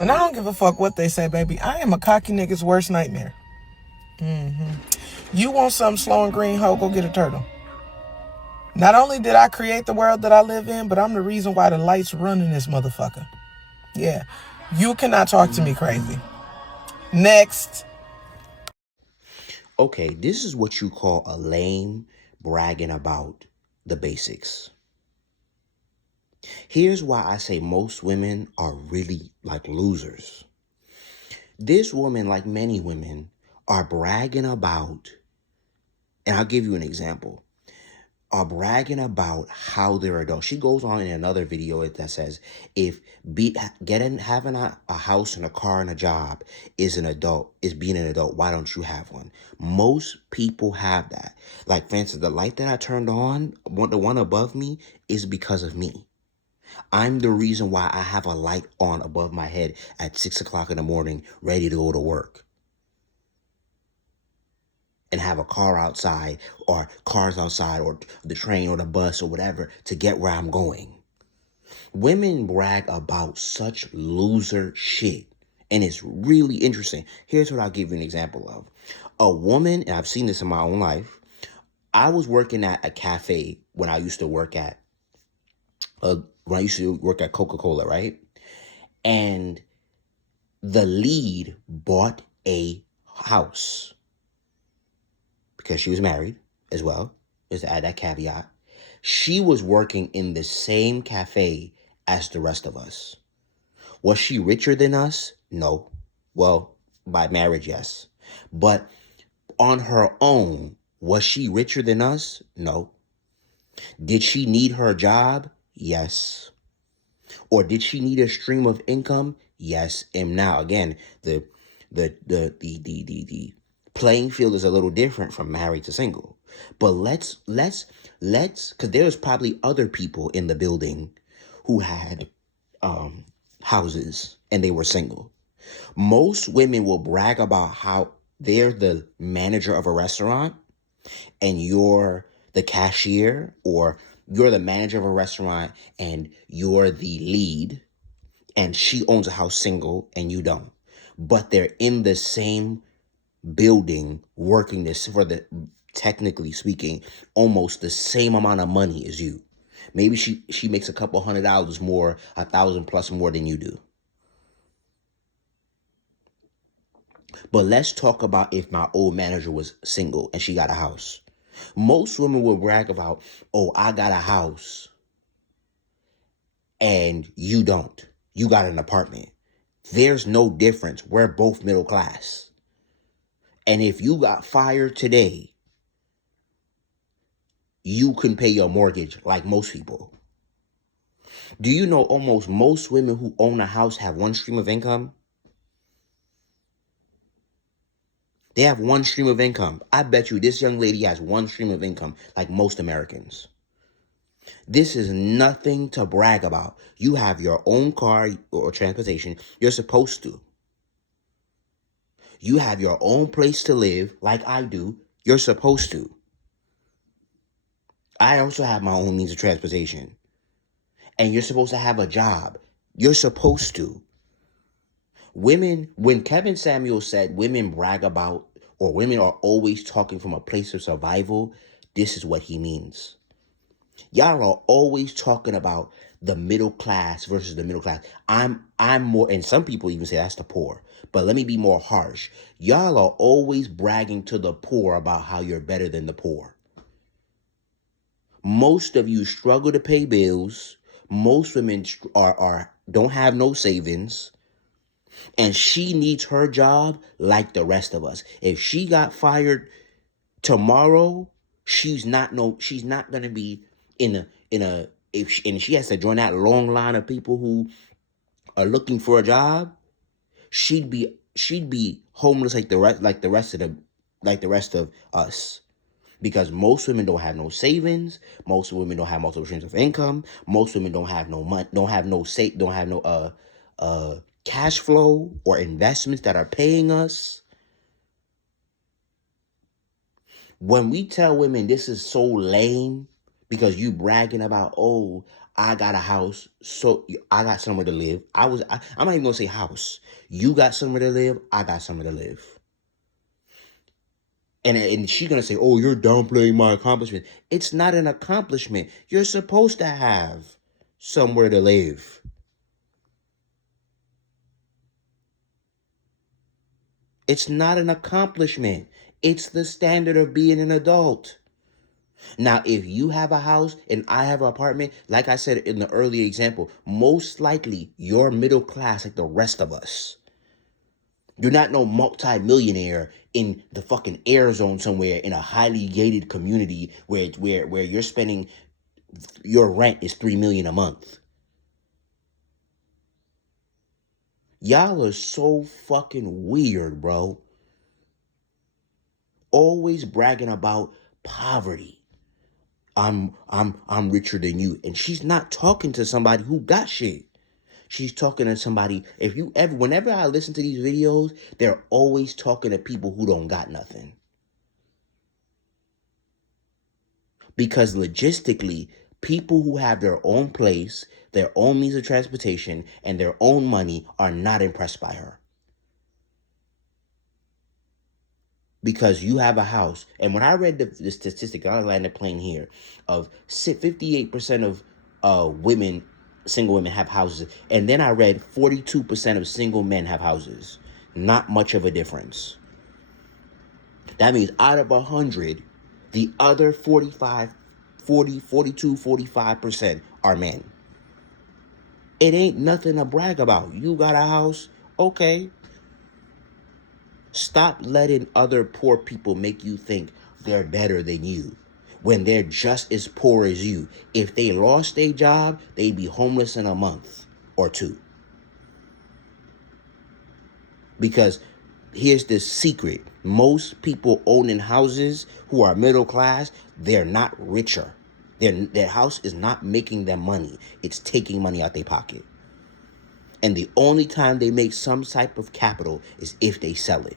And I don't give a fuck what they say, baby. I am a cocky nigga's worst nightmare. You want something slow and green, ho, go get a turtle. Not only did I create the world that I live in, but I'm the reason why the lights run in this motherfucker. Yeah. You cannot talk to me crazy. Next. Okay, this is what you call a lame bragging about the basics. Here's why I say most women are really like losers. This woman, like many women, are bragging about, and I'll give you an example, are bragging about how they're adults. She goes on in another video that says, if having a house and a car and a job is being an adult, why don't you have one? Most people have that. Like, for instance, the light that I turned on, the one above me, is because of me. I'm the reason why I have a light on above my head at 6 o'clock in the morning, ready to go to work. And have a car outside or cars outside or the train or the bus or whatever to get where I'm going. Women brag about such loser shit. And it's really interesting. Here's what I'll give you an example of. A woman, and I've seen this in my own life. I was working at a cafe when I used to work at Coca-Cola, right? And the lead bought a house because she was married as well. Just to add that caveat. She was working in the same cafe as the rest of us. Was she richer than us? No. Well, by marriage, yes. But on her own, was she richer than us? No. Did she need her job? Yes. Or did she need a stream of income? Yes. And now again, the playing field is a little different from married to single. But let's because there's probably other people in the building who had houses and they were single. Most women will brag about how they're the manager of a restaurant and you're the cashier, or you're the manager of a restaurant and you're the lead, and she owns a house single and you don't. But they're in the same building working this for the, technically speaking, almost the same amount of money as you. Maybe she makes a couple $100 more, 1,000 plus more than you do. But let's talk about if my old manager was single and she got a house. Most women will brag about, oh, I got a house and you don't. You got an apartment. There's no difference. We're both middle class. And if you got fired today, you can pay your mortgage like most people. Do you know almost most women who own a house have one stream of income? They have one stream of income. I bet you this young lady has one stream of income like most Americans. This is nothing to brag about. You have your own car or transportation. You're supposed to. You have your own place to live like I do. You're supposed to. I also have my own means of transportation. And you're supposed to have a job. You're supposed to. Women, when Kevin Samuel said women brag about, or women are always talking from a place of survival, this is what he means. Y'all are always talking about the middle class versus the middle class. I'm more, and some people even say that's the poor. But let me be more harsh. Y'all are always bragging to the poor about how you're better than the poor. Most of you struggle to pay bills. Most women are don't have no savings. And she needs her job like the rest of us. If she got fired tomorrow, she's not gonna be and she has to join that long line of people who are looking for a job. She'd be homeless like the rest of us. Because most women don't have no savings, most women don't have multiple streams of income, most women don't have no money, don't have no cash flow or investments that are paying us. When we tell women this is so lame because you bragging about, oh, I got a house, so I got somewhere to live. I'm not even gonna say house. You got somewhere to live, I got somewhere to live. And she's gonna say, oh, you're downplaying my accomplishment. It's not an accomplishment. You're supposed to have somewhere to live. It's not an accomplishment. It's the standard of being an adult. Now, if you have a house and I have an apartment, like I said in the earlier example, most likely you're middle class like the rest of us. You're not no multi-millionaire in the fucking air zone somewhere in a highly gated community where you're spending, your rent is $3 million a month. Y'all are so fucking weird, bro. Always bragging about poverty. I'm richer than you. And she's not talking to somebody who got shit. She's talking to somebody. Whenever I listen to these videos, they're always talking to people who don't got nothing. Because logistically, people who have their own place, their own means of transportation, and their own money are not impressed by her. Because you have a house. And when I read the statistic, I landed plane here, of 58% of women, single women, have houses. And then I read 42% of single men have houses. Not much of a difference. That means out of 100, the other 45% are men. It ain't nothing to brag about. You got a house, okay. Stop letting other poor people make you think they're better than you when they're just as poor as you. If they lost their job, they'd be homeless in a month or two. Because here's the secret. Most people owning houses who are middle class, they're not richer. Their house is not making them money. It's taking money out their pocket. And the only time they make some type of capital is if they sell it.